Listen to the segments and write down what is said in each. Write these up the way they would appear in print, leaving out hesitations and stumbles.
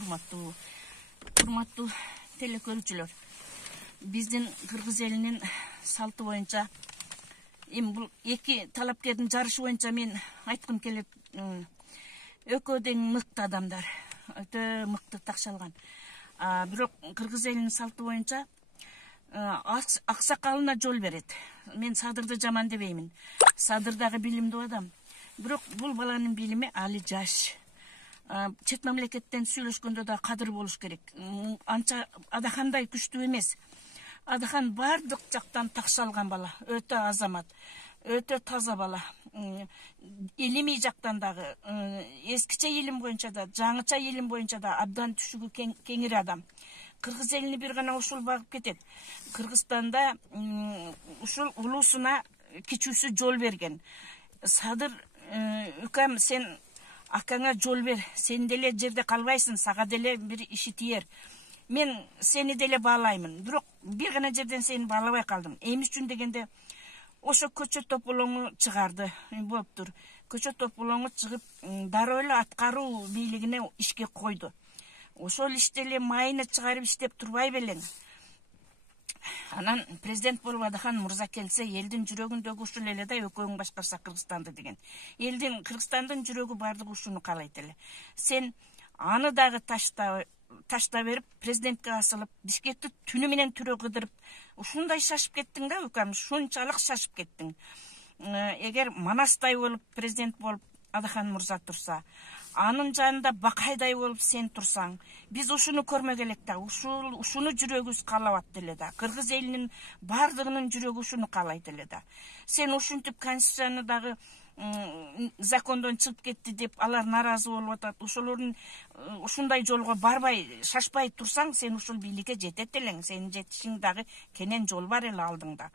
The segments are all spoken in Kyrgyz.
урматтуу телекөрүүчүлөр. Биздин Кыргыз элинин салты боюнча бул эки талапкердин жарышы боюнча мен айткым келет. Экөө тең мыкты адамдар, өтө мыкты такшалган. Бирок Кыргыз элинин салты боюнча аксакалына жол берет. Мен Садырды жаман дебеймин. Садыр дагы билимдүү адам. Бирок бул баланын билими али жаш. Чет мамлекеттен сүйлөшкөндө да кадыр болуш керек. Анча Адахандай күчтүү эмес. Адахан бардык жактан такшалган бала, өтө азамат, өтө таза бала. Илимий жактан дагы, эскиче илим боюнча да, жаңыча илим боюнча да абдан түшүгү кеңир адам. Кыргыз элини бир гана ушул багып кетет. Кыргызстанда ушул улуусуна кичүүсү жол берген. Садыр, үкам, сен акаңа жол бер, сен деле жерде калбайсың, сага деле бир иши тиер. Мен сени деле баалаймын, бирок бир гана жерден сени баалабай калдым. Эмне үчүн дегенде, ошо көчө тополоңу чыгарды, болуптур. Көчө тополоңу чыгып, дароо эле аткаруу бийлигине ишке койду. Ошол иште эле майыны чыгарып иштеп турбай белең. Анан президент болуп Адахан Мурза келсе, элдин жүрөгүндөгү ушул эле да, экөөң башкарса Кыргызстанды деген. Кыргызстандын жүрөгү бардыгы ушуну каалайт эле. Сен аны дагы ташта берип, президентке асылып, Бишкекти түнү менен түрө кыдырып, ушундай шашып кеттиң да, укам, шунчалык шашып кеттиң. Эгер Манастай болуп, президент болуп Адахан Мурза турса, анын жанында Бакайдай болуп сен турсаң, биз ушуну көрмөк элек да, ушуну жүрөгүбүз каалабат эле да. Кыргыз элинин бардыгынын жүрөгү ушуну каалайт эле да. Сен ушинтип конституцияны дагы закондон чыгып кетти деп алар наразы болуп атат. Ошолордун ушундай жолго барбай, шашпай турсаң, сен ушул бийликке жетет элең. Сенин жетишиң дагы кенен жол бар эле алдыңда.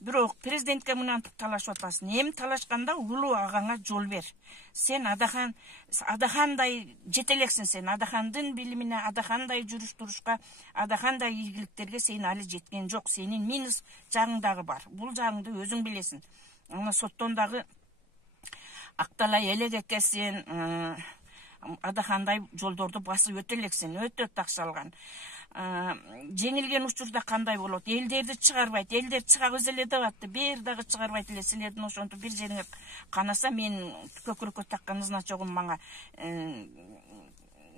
Бирок президентке мынантип талашып атасың. Эми талашканда улуу агаңа жол бер. Сен Адахандай жетелексиң, сен Адахандын билимине, Адахандай жүрүш турушка, Адахандай ийгиликтерге сен али жеткен жок. Сенин минус жагың дагы бар. Бул жагыңды өзүң билесиң. Аны соттон дагы акталай элек экесин, Адахандай жолдорду басып өтө элексиң, өтө такшалган. Жеңилген учурда кандай болот? Элдерди чыгарбайт, элдер чыгабыз эле деп атты. Бир дагы чыгарбайт эле. Силердин ошонтип бир жериңе канаса, мен көкүрөккө таккан ызначогум мага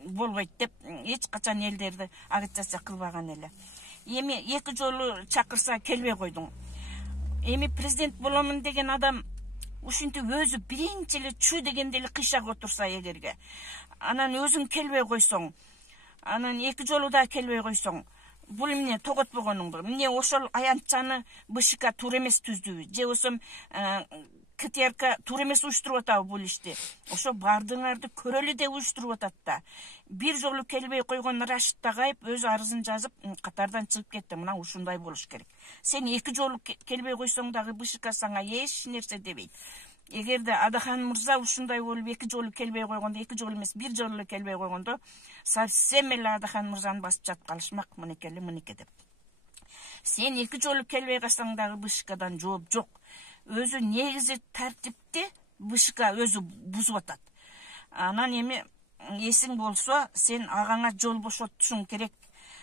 болбойт деп эч качан элдерди агитация кылбаган эле. Эми эки жолу чакырса келбей койдуң. Эми президент боломун деген адам ушинтип өзү биринчи эле чү дегенде эле кыйшак отурса эгерге, анан өзүң келбей койсоң, анан эки жолу да келбей койсоң, бул эмне тоготпогонуңбу? Эмне ошол аянтчаны БШК туура эмес түздүбү? Же болсом КТРК туура эмес уюштуруп атабы бул ишти? Ошо бардыңарды көрөлү деп уюштуруп атат да. Бир жолу келбей койгон Рашид Тагайып өз арызын жазып, катардан чыгып кетти. Мына ушундай болуш керек. Сен эки жолу келбей койсоң дагы БШК сага эч нерсе дебейт. Эгерде Адахан Мурза ушундай болуп эки жолу келбей койгондо, эки жолу эмес, бир жолу келбей койгондо, совсем эле Адахан Мурзаны басып жатып калышмак, мынеке деп. Сен эки жолу келбей калсаң дагы БШКдан жооп жок. Өзү негизи тартипти БШК өзү бузуп атат. Анан эми эсиң болсо, сен агаңа жол бошотушуң керек.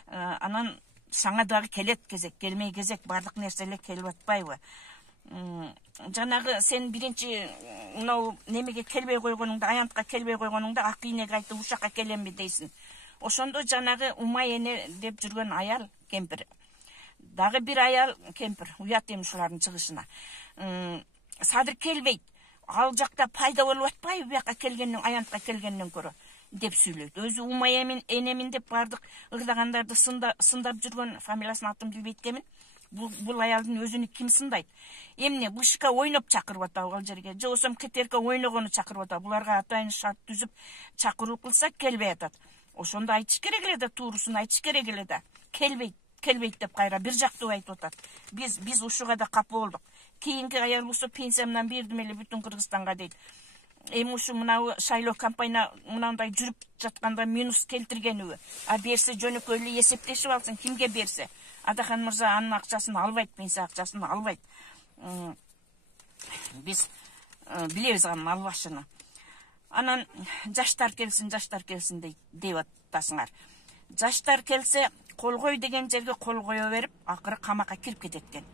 Анан саңа дагы келет кезек, келмей кезек, бардык нерселер келип атпайбы? Жанагы сен биринчи мынау немеге келбей койгонуңда, аянтка келбей койгонуңда ак ийнеге айтып ушакка келемби дейсиң. Ошондо жанагы Умай эне деп жүргөн аял кемпир, дагы бир аял кемпир, уят эми ушулардын чыгышына. Садыр келбейт. Ал жакта пайда болуп атпайбы бияка келгенден, аянтка келгенден көрө деп сүйлөйт. Өзү Умай энемин деп бардык ырдагандарды сындап жүргөн, фамилиясын атын билбейт экенмин. Бул аялдын өзүнү ким сындайт? Эмне БШК ойноп чакырып атабы ал жерге? Же болсом КТРК ойногону чакырып атабы? Буларга атайын шарт түзүп чакыруу кылса келбей атат. Ошондо айтыш керек эле да, туурусун айтыш керек эле да. Келбейт деп кайра бир жактуу айтып атат. Биз ушуга да капа болдук. Кийинки аял болсо пенсиямдан бердим эле бүтүн Кыргызстанга дейт. Эми ушу мынау шайлоо кампания мынандай жүрүп жатканда минус келтиргенби? Берсе жөнөкөй эле эсептешип алсын, кимге берсе. Адахан Мурза анын акчасын албайт, пенсия акчасын албайт. Биз билебиз анын албашыны. Анан жаштар келсин деп атасыңар. Жаштар келсе, колгой деген жерге кол кое берип, акыры камакка кирип кетет экен.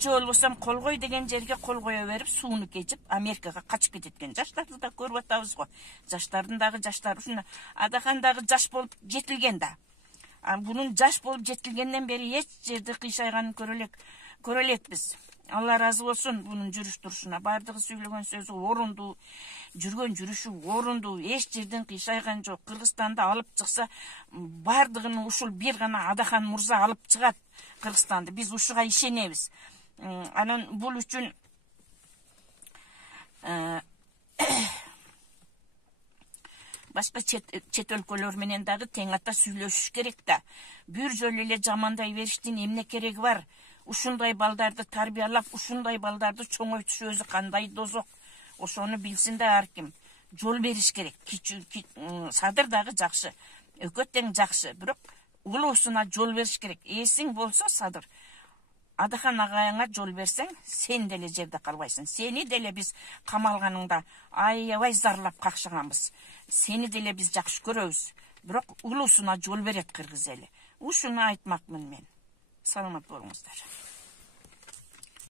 Же болбосо колгой деген жерге кол кое берип, сууну кечип, Америкага качып кетет экен. Жаштарды да көрүп атабыз го. Жаштардын дагы жаштары ушуна Адахан дагы жаш болуп жетилген да. Bunun жаш болуп жетилгенден бери эч жерде кыйшайганын көрө элекпиз. Алла разы болсун bunun жүрүш турушуна. Бардыгы сүйлөгөн сөзү орундуу, жүргөн жүрүшү орундуу, эч жерден кыйшайган жок. Кыргызстанды алып чыкса, бардыгын ушул бир гана Адахан мурза алып чыгат Кыргызстанды. Биз ушуга ишенебиз. Анан бул үчүн башка чет өлкөлөр менен дагы тең ата сүйлөшүш керек да. Бир жолу эле жамандай бериштин эмне кереги бар? Ушундай балдарды тарбиялап, ушундай балдарды чоңойтуш өзү кандай дозок. Ошону билсин да ар ким. Жол бериш керек. Садыр дагы жакшы, өкө тең жакшы, бирок улуусуна жол бериш керек. Эсиң болсо Садыр, Адахан агайыңа жол берсең, сен деле жерде калбайсың. Сени деле биз камалганыңда аябай зарлап какшаганбыз. Сени деле биз жакшы көрөбүз. Бирок улуусуна жол берет кыргыз эли. Ушуну айтмакмын мен. Саламат болуңуздар.